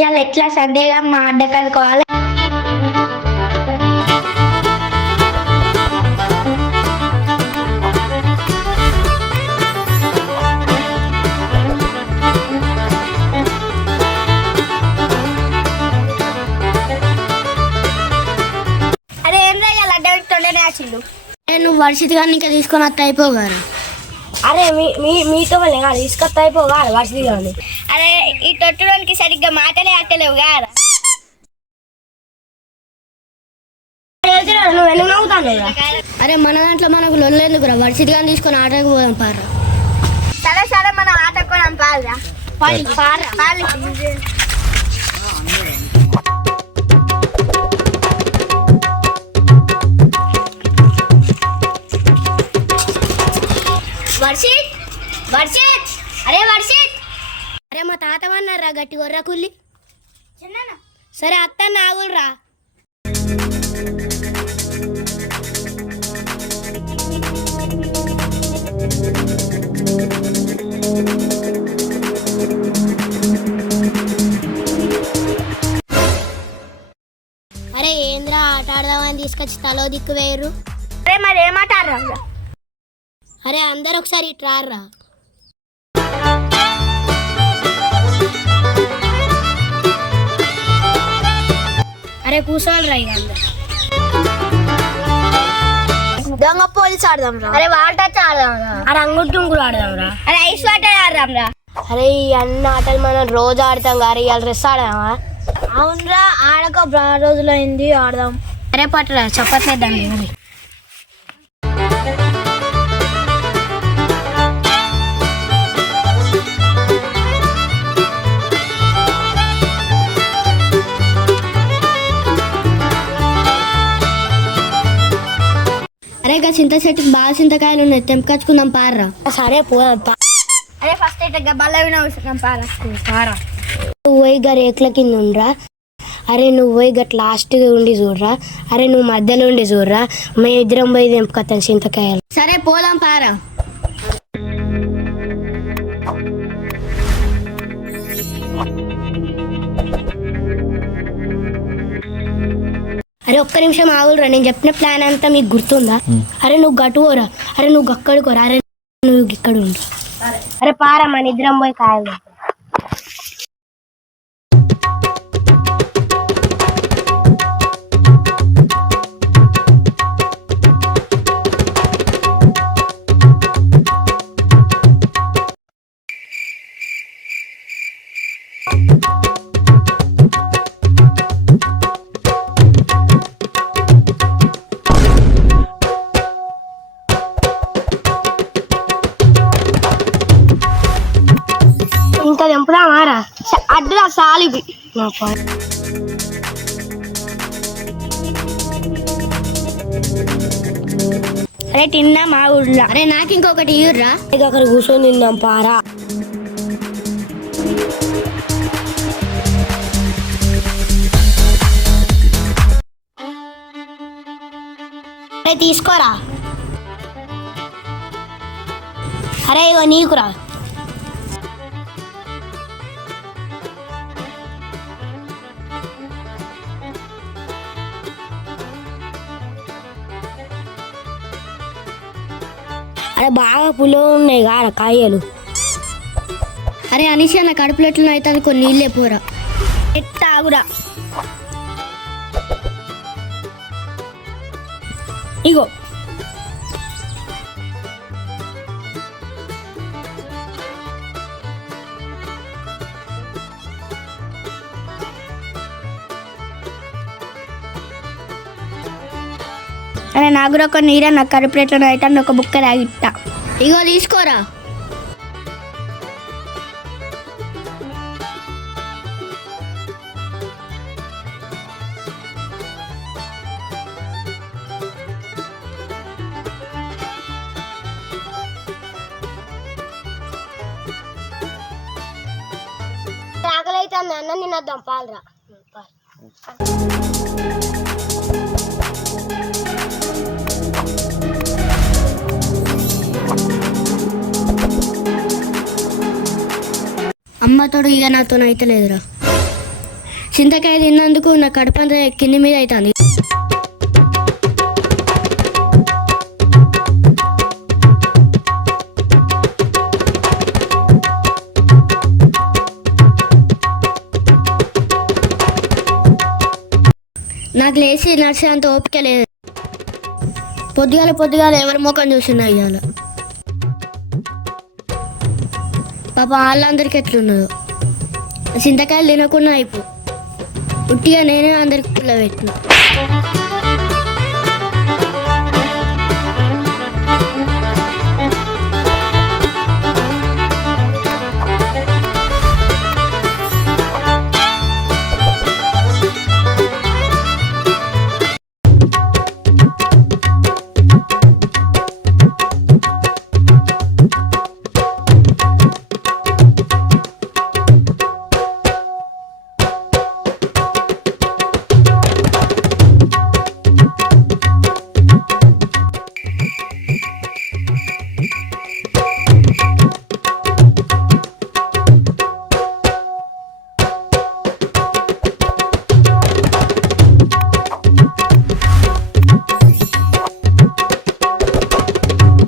ఇవాళ ఎట్లా సండేగా మా అడ్డ కలుకోవాలి. అరే ఏం రాయాలి అడ్డ తొండనే ఆచిండు. నువ్వు వర్షిత్ గారిని ఇంకా తీసుకొని వస్తే అయిపోగారు. అరే మీతో తీసుకొస్తా అయిపోగా వర్షిత్ గారిని. అరే ఈ తొట్టులోనికి సరిగ్గా మాటలే అట్టలేవు కాదు. నువ్వు ఎందుకు నవ్వుతాను? అరే మన దాంట్లో మనకు లొల్లేందుకురా, వర్షిత్ గారిని తీసుకొని ఆటకు పోదాం పారా. సరే సరే మనం ఆటకు పోదాం పారా. వర్షిత్ వర్షిత్ అరే వర్షిత్. అరే మా తాతమన్నారా గట్టి గొర్ర కుల్లి. చిన్న సరే అత్త నాగులరా. అరే ఏంద్రా ఆట ఆడదామని తీసుకొచ్చి తలో దిక్కు వేయరు. అరే మరి ఏమాటారు? అరే అందరు ఒకసారి ఇట్రారా. అరే కూర్చోవాలిరా ఇక అందరు. దొంగ పోలీస్ ఆడదాం రా. అరే వాటర్ ఆడదాం రా. అరే అంగుట్టుంగురు ఆడదాం రా. అరే ఐస్ వాటర్ ఆడదాం రా. అరే ఈ అన్ని ఆటలు మనం రోజు ఆడతాం గారు, ఇవాళ రెస్ట్ ఆడదామా? అవునరా ఆడక రోజులు అయింది ఆడదాం. అరే పట్టరా చెప్పట్లేదండి. అరే గా చింత చెట్టుకి బాగా చింతకాయలు ఉన్నాయి, తెంపుకొచ్చుకుందాం పారా. సరే పోదాం. అరే ఫస్ట్ అయితే బల్ల విన పారా. నువ్వు పోయి గా రేకుల కింద ఉండరా. అరే నువ్వు పోయి గట్ లాస్ట్గా ఉండి చూడరా. అరే నువ్వు మధ్యలో ఉండి చూడరా. మేము ఇద్దరం పోయి తెంపుకొస్తాం చింతకాయలు. సరే పోదాం పారా. అరే ఒక్క నిమిషం ఆగురా, నేను చెప్పిన ప్లాన్ అంతా మీకు గుర్తుందా? అరే నువ్వు గట్టుకోరా. అరే నువ్వు గక్కడికోరా. అరే నువ్వు ఇక్కడ ఉండరా. అరే పారా మన ఇద్దరం పోయి కాయలు. ఇంకా తెంపుదామారా? అడ్డురా సాలివి. అరే తిన్నా మా ఊళ్ళో. అరే నాకు ఇంకొకటి ఇయ్యుర్రా. అక్కడ కూర్చొని తిందాం పారా. అరే తీసుకోరా. అరే ఇగో నీకురా. అరే బాగా పులో ఉన్నాయి కారా కాయలు. అరే అనిషి నా కడుపులో ఎట్లా అయితే కొన్ని నీళ్ళే పోరా. ఎట్టాగురా. ఇగో అరే నాకు కూడా ఒక నీరే నా కడుపు ఎట్లా అయితే ఒక బుక్క తాగిట్టా. ఇగో తీసుకోరా. ఆకలైతే అన్న తినద్దాం పాలరా. అమ్మతోడు ఇక నాతో అయితే లేదురా. చింతకాయ తిన్నందుకు నా కడుపంతా కింది మీద అవుతుంది. నాకు లేచి నడిచే అంత ఓపిక లేదు. పొద్దుగాల ఎవరి ముఖం చూసినా ఇవాళ పాప వాళ్ళందరికీ ఎట్లున్నదో. చింతకాయలు తినకుండా అయిపో ఉట్టిగా నేనే అందరికి పుల్ల పెట్టిన.